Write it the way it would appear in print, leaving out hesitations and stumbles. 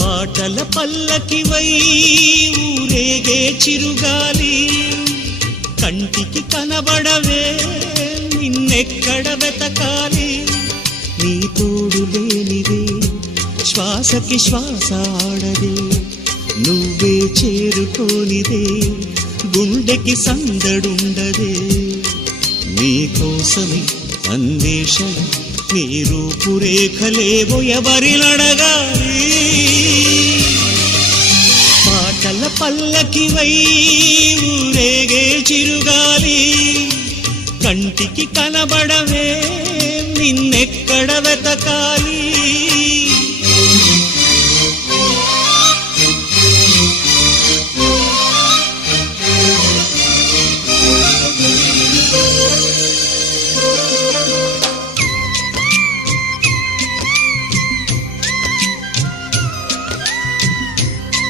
పాటల పల్లకివై ఊరేగే చిరుగాలి కంటికి కనబడవే నిన్నెక్కడ వెతకాలి నీ తోడు లేనిదే శ్వాసకి శ్వాస ఆడదే నువ్వే చేరుకోనిదే గుండెకి సందడుండదే నీకోసమే అన్వేషణ నీ రూపురేఖలేవో ఎవరినడగాలి పాటల పల్లకివై ఊరేగే చిరుగాలి కంటికి కనబడవే నిన్నెక్కడ వెతకాలి